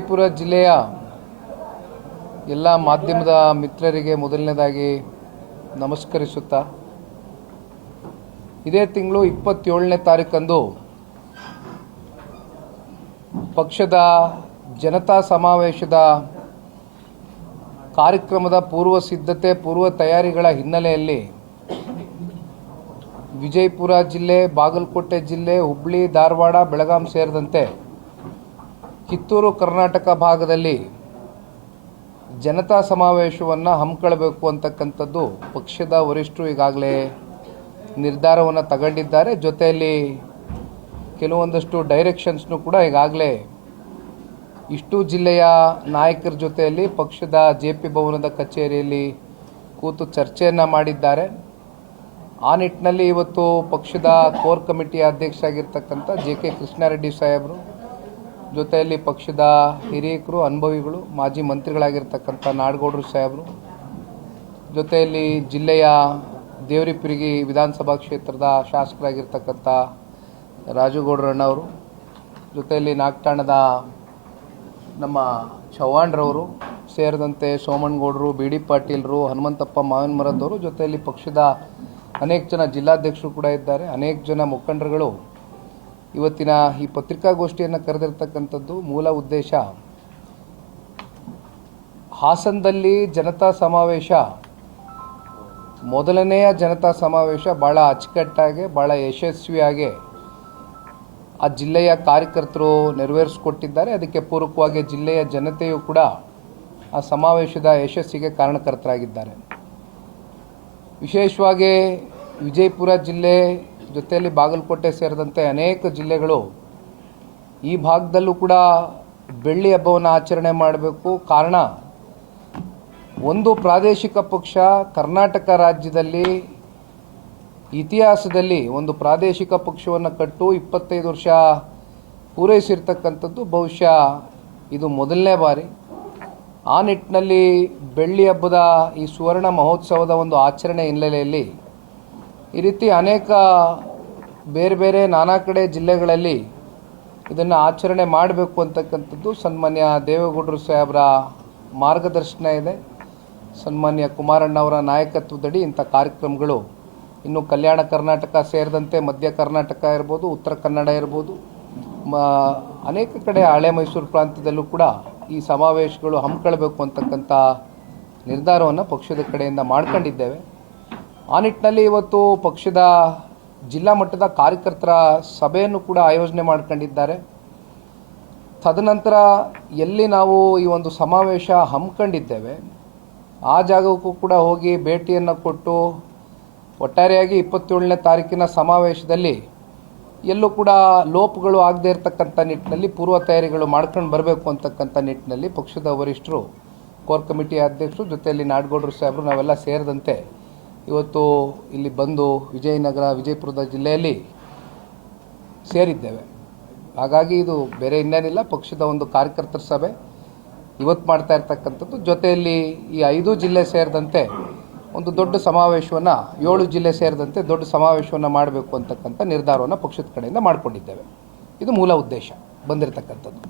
ವಿಜಯಪುರ ಜಿಲ್ಲೆಯ ಎಲ್ಲ ಮಾಧ್ಯಮದ ಮಿತ್ರರಿಗೆ ಮೊದಲನೇದಾಗಿ ನಮಸ್ಕರಿಸುತ್ತಾ, ಇದೇ ತಿಂಗಳು 27ನೇ ತಾರೀಕಂದು ಪಕ್ಷದ ಜನತಾ ಸಮಾವೇಶದ ಕಾರ್ಯಕ್ರಮದ ಪೂರ್ವ ಸಿದ್ಧತೆ ಪೂರ್ವ ತಯಾರಿಗಳ ಹಿನ್ನೆಲೆಯಲ್ಲಿ ವಿಜಯಪುರ ಜಿಲ್ಲೆ, ಬಾಗಲಕೋಟೆ ಜಿಲ್ಲೆ, ಹುಬ್ಬಳ್ಳಿ, ಧಾರವಾಡ, ಬೆಳಗಾಂ ಸೇರಿದಂತೆ ಕಿತ್ತೂರು ಕರ್ನಾಟಕ ಭಾಗದಲ್ಲಿ ಜನತಾ ಸಮಾವೇಶವನ್ನು ಹಮ್ಮಿಕೊಳ್ಳಬೇಕು ಅಂತಕ್ಕಂಥದ್ದು ಪಕ್ಷದ ವರಿಷ್ಠರು ಈಗಾಗಲೇ ನಿರ್ಧಾರವನ್ನು ತಗೊಂಡಿದ್ದಾರೆ. ಜೊತೆಯಲ್ಲಿ ಕೆಲವೊಂದಷ್ಟು ಡೈರೆಕ್ಷನ್ಸ್ನು ಕೂಡ ಈಗಾಗಲೇ ಇಷ್ಟು ಜಿಲ್ಲೆಯ ನಾಯಕರ ಜೊತೆಯಲ್ಲಿ ಪಕ್ಷದ JP ಭವನದ ಕಚೇರಿಯಲ್ಲಿ ಕೂತು ಚರ್ಚೆಯನ್ನು ಮಾಡಿದ್ದಾರೆ. ಆ ನಿಟ್ಟಿನಲ್ಲಿ ಇವತ್ತು ಪಕ್ಷದ ಕೋರ್ ಕಮಿಟಿಯ ಅಧ್ಯಕ್ಷರಾಗಿರ್ತಕ್ಕಂಥ JK ಕೃಷ್ಣಾರೆಡ್ಡಿ ಸಾಹೇಬರು, ಜೊತೆಯಲ್ಲಿ ಪಕ್ಷದ ಹಿರಿಯರು, ಅನುಭವಿಗಳು, ಮಾಜಿ ಮಂತ್ರಿಗಳಾಗಿರ್ತಕ್ಕಂಥ ನಾಡಗೌಡರು ಸಾಹೇಬರು, ಜೊತೆಯಲ್ಲಿ ಜಿಲ್ಲೆಯ ದೇವರಿಪಿರಿಗಿ ವಿಧಾನಸಭಾ ಕ್ಷೇತ್ರದ ಶಾಸಕರಾಗಿರ್ತಕ್ಕಂಥ ರಾಜುಗೌಡರಣ್ಣವರು, ಜೊತೆಯಲ್ಲಿ ನಾಗಠಾಣದ ನಮ್ಮ ಚವ್ಹಾಣ್ರವರು ಸೇರಿದಂತೆ ಸೋಮಣ್ಣಗೌಡರು, BD ಪಾಟೀಲರು, ಹನುಮಂತಪ್ಪ ಮಾವಿನಮರದವರು, ಜೊತೆಯಲ್ಲಿ ಪಕ್ಷದ ಅನೇಕ ಜನ ಜಿಲ್ಲಾಧ್ಯಕ್ಷರು ಕೂಡ ಇದ್ದಾರೆ. ಅನೇಕ ಜನ ಮುಖಂಡರುಗಳು ಇವತ್ತಿನ ಈ ಪತ್ರಿಕಾಗೋಷ್ಠಿಯನ್ನು ಕರೆದಿರ್ತಕ್ಕಂಥದ್ದು ಮೂಲ ಉದ್ದೇಶ, ಹಾಸನದಲ್ಲಿ ಜನತಾ ಸಮಾವೇಶ, ಮೊದಲನೆಯ ಜನತಾ ಸಮಾವೇಶ ಭಾಳ ಅಚ್ಚುಕಟ್ಟಾಗಿ, ಭಾಳ ಯಶಸ್ವಿಯಾಗಿ ಆ ಜಿಲ್ಲೆಯ ಕಾರ್ಯಕರ್ತರು ನೆರವೇರಿಸಿಕೊಟ್ಟಿದ್ದಾರೆ. ಅದಕ್ಕೆ ಪೂರಕವಾಗಿ ಜಿಲ್ಲೆಯ ಜನತೆಯು ಕೂಡ ಆ ಸಮಾವೇಶದ ಯಶಸ್ಸಿಗೆ ಕಾರಣಕರ್ತರಾಗಿದ್ದಾರೆ. ವಿಶೇಷವಾಗಿ ವಿಜಯಪುರ ಜಿಲ್ಲೆ ಜೊತೆಯಲ್ಲಿ ಬಾಗಲಕೋಟೆ ಸೇರಿದಂತೆ ಅನೇಕ ಜಿಲ್ಲೆಗಳು ಈ ಭಾಗದಲ್ಲೂ ಕೂಡ ಬೆಳ್ಳಿ ಹಬ್ಬವನ್ನು ಆಚರಣೆ ಮಾಡಬೇಕು. ಕಾರಣ, ಒಂದು ಪ್ರಾದೇಶಿಕ ಪಕ್ಷ ಕರ್ನಾಟಕ ರಾಜ್ಯದಲ್ಲಿ ಇತಿಹಾಸದಲ್ಲಿ ಒಂದು ಪ್ರಾದೇಶಿಕ ಪಕ್ಷವನ್ನು ಕಟ್ಟು 25 ವರ್ಷ ಪೂರೈಸಿರ್ತಕ್ಕಂಥದ್ದು ಬಹುಶಃ ಇದು ಮೊದಲನೇ ಬಾರಿ. ಆ ನಿಟ್ಟಿನಲ್ಲಿ ಬೆಳ್ಳಿ ಹಬ್ಬದ ಈ ಸುವರ್ಣ ಮಹೋತ್ಸವದ ಒಂದು ಆಚರಣೆ ಹಿನ್ನೆಲೆಯಲ್ಲಿ ಈ ರೀತಿ ಅನೇಕ ಬೇರೆ ಬೇರೆ ನಾನಾ ಕಡೆ ಜಿಲ್ಲೆಗಳಲ್ಲಿ ಇದನ್ನು ಆಚರಣೆ ಮಾಡಬೇಕು ಅಂತಕ್ಕಂಥದ್ದು ಸನ್ಮಾನ್ಯ ದೇವೇಗೌಡರು ಸಾಹೇಬರ ಮಾರ್ಗದರ್ಶನ ಇದೆ. ಸನ್ಮಾನ್ಯ ಕುಮಾರಣ್ಣವರ ನಾಯಕತ್ವದಡಿ ಇಂಥ ಕಾರ್ಯಕ್ರಮಗಳು ಇನ್ನು ಕಲ್ಯಾಣ ಕರ್ನಾಟಕ ಸೇರಿದಂತೆ ಮಧ್ಯ ಕರ್ನಾಟಕ ಇರ್ಬೋದು, ಉತ್ತರ ಕನ್ನಡ ಇರ್ಬೋದು, ಅನೇಕ ಕಡೆ ಹಳೆ ಮೈಸೂರು ಪ್ರಾಂತ್ಯದಲ್ಲೂ ಕೂಡ ಈ ಸಮಾವೇಶಗಳು ಹಮ್ಮಿಕೊಳ್ಬೇಕು ಅಂತಕ್ಕಂಥ ನಿರ್ಧಾರವನ್ನು ಪಕ್ಷದ ಕಡೆಯಿಂದ ಮಾಡ್ಕೊಂಡಿದ್ದೇವೆ. ಆ ನಿಟ್ಟಿನಲ್ಲಿ ಇವತ್ತು ಪಕ್ಷದ ಜಿಲ್ಲಾ ಮಟ್ಟದ ಕಾರ್ಯಕರ್ತರ ಸಭೆಯನ್ನು ಕೂಡ ಆಯೋಜನೆ ಮಾಡ್ಕೊಂಡಿದ್ದಾರೆ. ತದನಂತರ ಎಲ್ಲಿ ನಾವು ಈ ಒಂದು ಸಮಾವೇಶ ಹಮ್ಮಿಕೊಂಡಿದ್ದೇವೆ ಆ ಜಾಗಕ್ಕೂ ಕೂಡ ಹೋಗಿ ಭೇಟಿಯನ್ನು ಕೊಟ್ಟು ಒಟ್ಟಾರೆಯಾಗಿ 27ನೇ ತಾರೀಕಿನ ಸಮಾವೇಶದಲ್ಲಿ ಎಲ್ಲೂ ಕೂಡ ಲೋಪಗಳು ಆಗದೇ ಇರತಕ್ಕಂಥ ನಿಟ್ಟಿನಲ್ಲಿ ಪೂರ್ವ ತಯಾರಿಗಳು ಮಾಡ್ಕೊಂಡು ಬರಬೇಕು ಅಂತಕ್ಕಂಥ ನಿಟ್ಟಿನಲ್ಲಿ ಪಕ್ಷದ ವರಿಷ್ಠರು, ಕೋರ್ ಕಮಿಟಿಯ ಅಧ್ಯಕ್ಷರು, ಜೊತೆಯಲ್ಲಿ ನಾಡಗೌಡರು ಸಾಹೇಬರು ನಾವೆಲ್ಲ ಸೇರಿದಂತೆ ಇವತ್ತು ಇಲ್ಲಿ ಬಂದು ವಿಜಯಪುರದ ಜಿಲ್ಲೆಯಲ್ಲಿ ಸೇರಿದ್ದೇವೆ. ಹಾಗಾಗಿ ಇದು ಬೇರೆ ಇನ್ನೇನಿಲ್ಲ, ಪಕ್ಷದ ಒಂದು ಕಾರ್ಯಕರ್ತರ ಸಭೆ ಇವತ್ತು ಮಾಡ್ತಾ ಇರ್ತಕ್ಕಂಥದ್ದು. ಜೊತೆಯಲ್ಲಿ ಈ 5 ಜಿಲ್ಲೆ ಸೇರಿದಂತೆ ಒಂದು ದೊಡ್ಡ ಸಮಾವೇಶವನ್ನು, 7 ಜಿಲ್ಲೆ ಸೇರಿದಂತೆ ದೊಡ್ಡ ಸಮಾವೇಶವನ್ನು ಮಾಡಬೇಕು ಅಂತಕ್ಕಂಥ ನಿರ್ಧಾರವನ್ನು ಪಕ್ಷದ ಕಡೆಯಿಂದ ಮಾಡಿಕೊಂಡಿದ್ದೇವೆ. ಇದು ಮೂಲ ಉದ್ದೇಶ ಬಂದಿರತಕ್ಕಂಥದ್ದು.